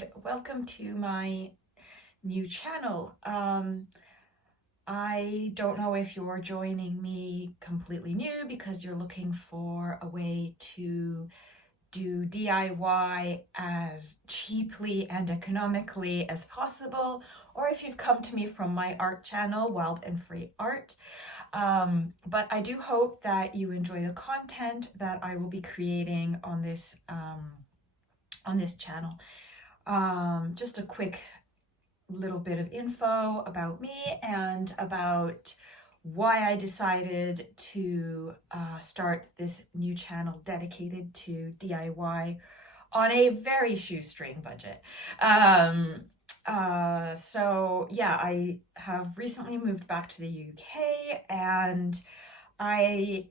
and welcome to my new channel. I don't know if you're joining me completely new because you're looking for a way to do DIY as cheaply and economically as possible, or if you've come to me from my art channel, Wild and Free Art. But I do hope that you enjoy the content that I will be creating on this channel. Just a quick little bit of info about me and about why I decided to start this new channel dedicated to DIY on a very shoestring budget. So yeah, I have recently moved back to the UK, and I,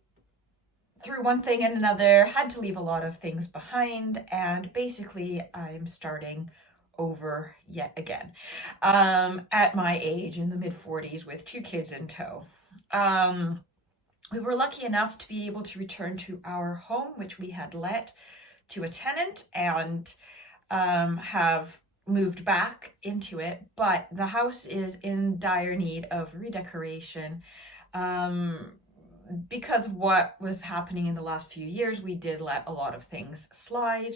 through one thing and another, had to leave a lot of things behind, and basically I'm starting over yet again at my age in the mid-40s with 2 kids in tow. We were lucky enough to be able to return to our home, which we had let to a tenant, and have moved back into it, but the house is in dire need of redecoration. Because of what was happening in the last few years, we did let a lot of things slide.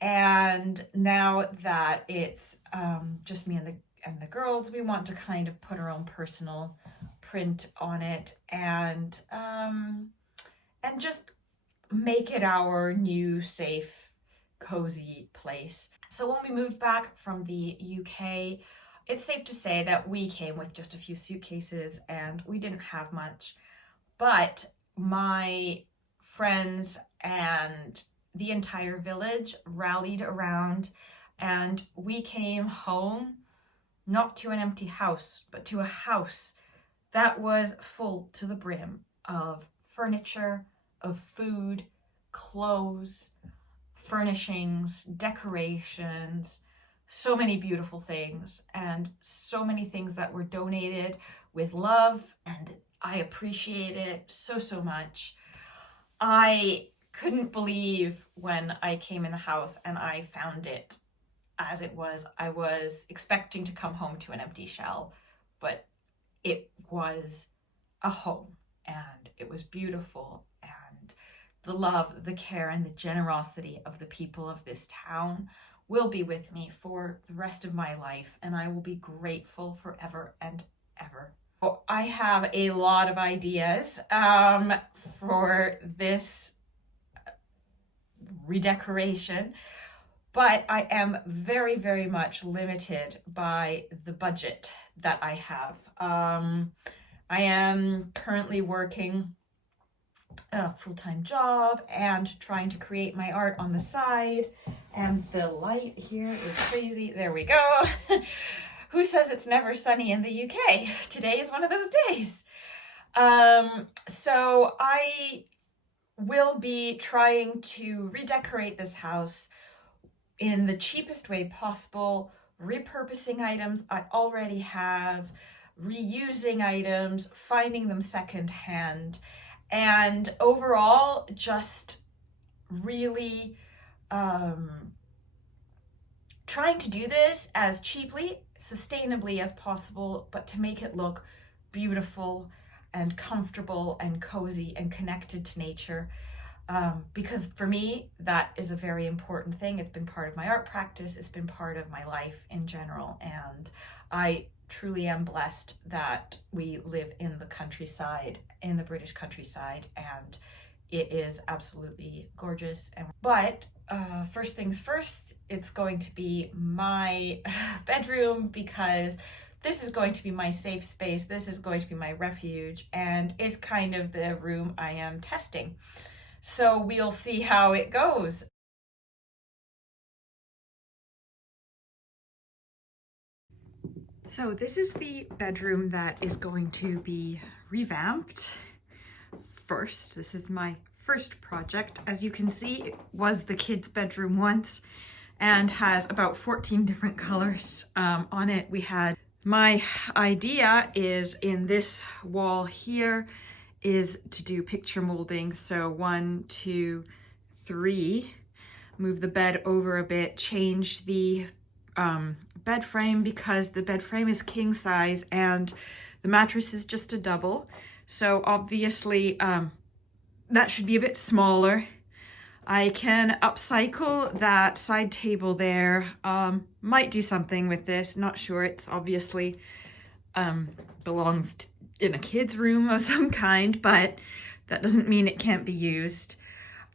And now that it's just me and the girls, we want to kind of put our own personal print on it, and just make it our new, safe, cozy place. So when we moved back from the UK, it's safe to say that we came with just a few suitcases and we didn't have much. But my friends and the entire village rallied around, and we came home not to an empty house, but to a house that was full to the brim of furniture, of food, clothes, furnishings, decorations, so many beautiful things, and so many things that were donated with love, and I appreciate it so much. I couldn't believe when I came in the house and I found it as it was. I was expecting to come home to an empty shell, but it was a home, and it was beautiful, and the love, the care, and the generosity of the people of this town will be with me for the rest of my life, and I will be grateful forever and ever. I have a lot of ideas for this redecoration, but I am very much limited by the budget that I have. I am currently working a full-time job and trying to create my art on the side, and the light here is crazy. There we go. Who says it's never sunny in the UK? Today is one of those days. So I will be trying to redecorate this house in the cheapest way possible, repurposing items I already have, reusing items, finding them secondhand, and overall just really trying to do this as cheaply, sustainably as possible, but to make it look beautiful and comfortable and cozy and connected to nature. Because for me, that is a very important thing. It's been part of my art practice. It's been part of my life in general. And I truly am blessed that we live in the countryside, in the British countryside, and it is absolutely gorgeous. But first things first, it's going to be my bedroom, because this is going to be my safe space. This is going to be my refuge, and it's kind of the room I am testing. So we'll see how it goes. So this is the bedroom that is going to be revamped first. This is my first project. As you can see, it was the kids' bedroom once and has about 14 different colors on it. We had, my idea is in this wall here is to do picture molding. So 1, 2, 3, move the bed over a bit, change the bed frame because the bed frame is king size and the mattress is just a double. So obviously that should be a bit smaller. I can upcycle that side table there. Might do something with this, not sure. It's obviously belongs in a kid's room of some kind, but that doesn't mean it can't be used.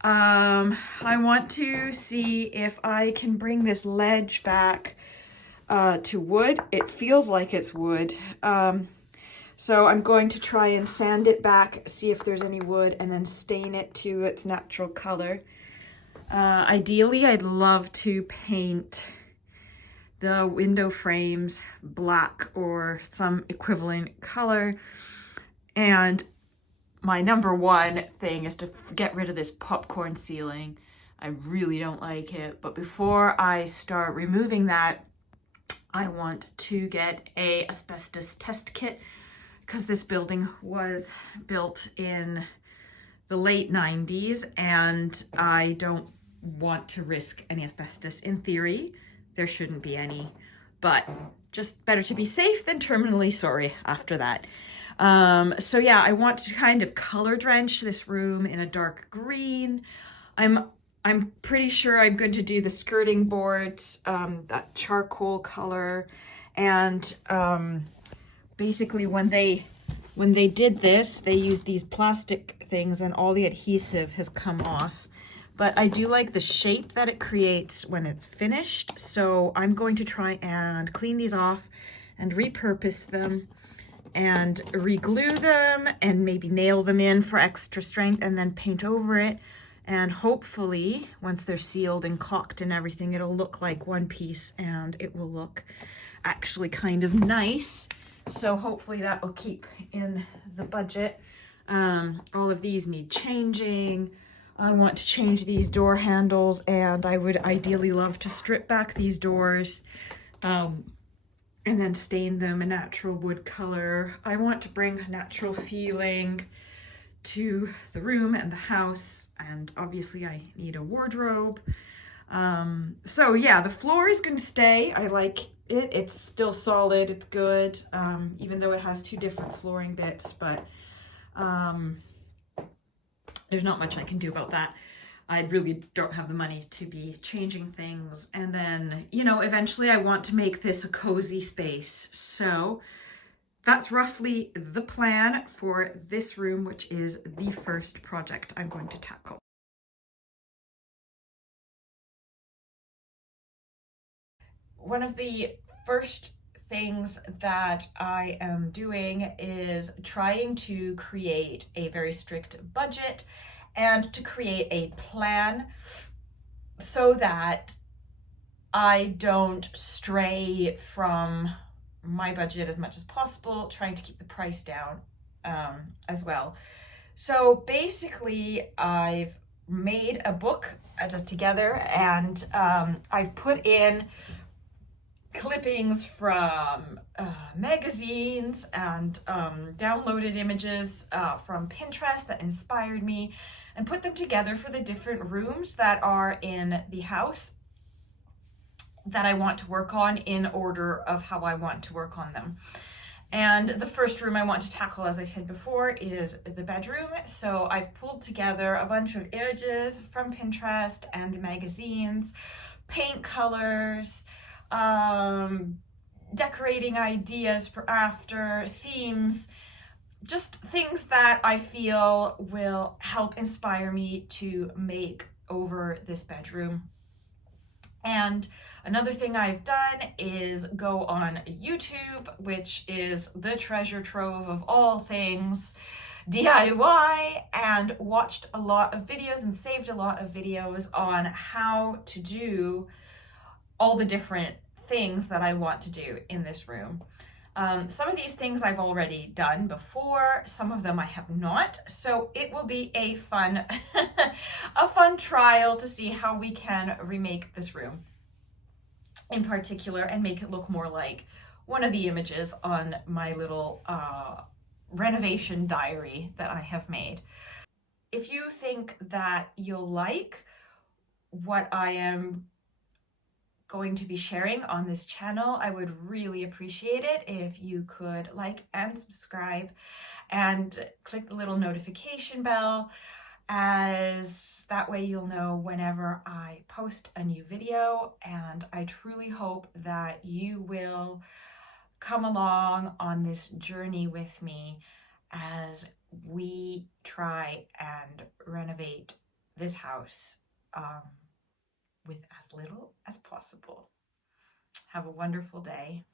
I want to see if I can bring this ledge back to wood. It feels like it's wood. So I'm going to try and sand it back, see if there's any wood, and then stain it to its natural color. Ideally, I'd love to paint the window frames black or some equivalent color. And my number one thing is to get rid of this popcorn ceiling. I really don't like it, but before I start removing that, I want to get a asbestos test kit because this building was built in the late 90s and I don't want to risk any asbestos. In theory, there shouldn't be any, but just better to be safe than terminally sorry after that. So yeah, I want to kind of color drench this room in a dark green. I'm pretty sure I'm going to do the skirting boards, that charcoal color, and basically when they did this, they used these plastic things and all the adhesive has come off. But I do like the shape that it creates when it's finished. So I'm going to try and clean these off and repurpose them and re-glue them and maybe nail them in for extra strength and then paint over it. And hopefully, once they're sealed and caulked and everything, it'll look like one piece and it will look actually kind of nice. So hopefully that will keep in the budget. All of these need changing. I want to change these door handles and I would ideally love to strip back these doors and then stain them a natural wood color. I want to bring natural feeling to the room and the house, and obviously I need a wardrobe. So yeah, the floor is going to stay. I like it. It's still solid. It's good, even though it has two different flooring bits, but there's not much I can do about that. I really don't have the money to be changing things. And then, you know, eventually I want to make this a cozy space. So that's roughly the plan for this room, which is the first project I'm going to tackle. One of the first things that I am doing is trying to create a very strict budget and to create a plan so that I don't stray from my budget as much as possible, trying to keep the price down as well. So basically, I've made a book together and I've put in clippings from magazines and downloaded images from Pinterest that inspired me and put them together for the different rooms that are in the house that I want to work on in order of how I want to work on them. And the first room I want to tackle, as I said before, is the bedroom. So I've pulled together a bunch of images from Pinterest and the magazines, paint colors, decorating ideas for after, themes, just things that I feel will help inspire me to make over this bedroom. And another thing I've done is go on YouTube, which is the treasure trove of all things DIY, and watched a lot of videos and saved a lot of videos on how to do all the different things that I want to do in this room. Some of these things I've already done before, some of them I have not. So it will be a fun, a fun trial to see how we can remake this room in particular and make it look more like one of the images on my little renovation diary that I have made. If you think that you'll like what I am going to be sharing on this channel, I would really appreciate it if you could like and subscribe and click the little notification bell, as that way you'll know whenever I post a new video. And I truly hope that you will come along on this journey with me as we try and renovate this house with as little as possible. Have a wonderful day.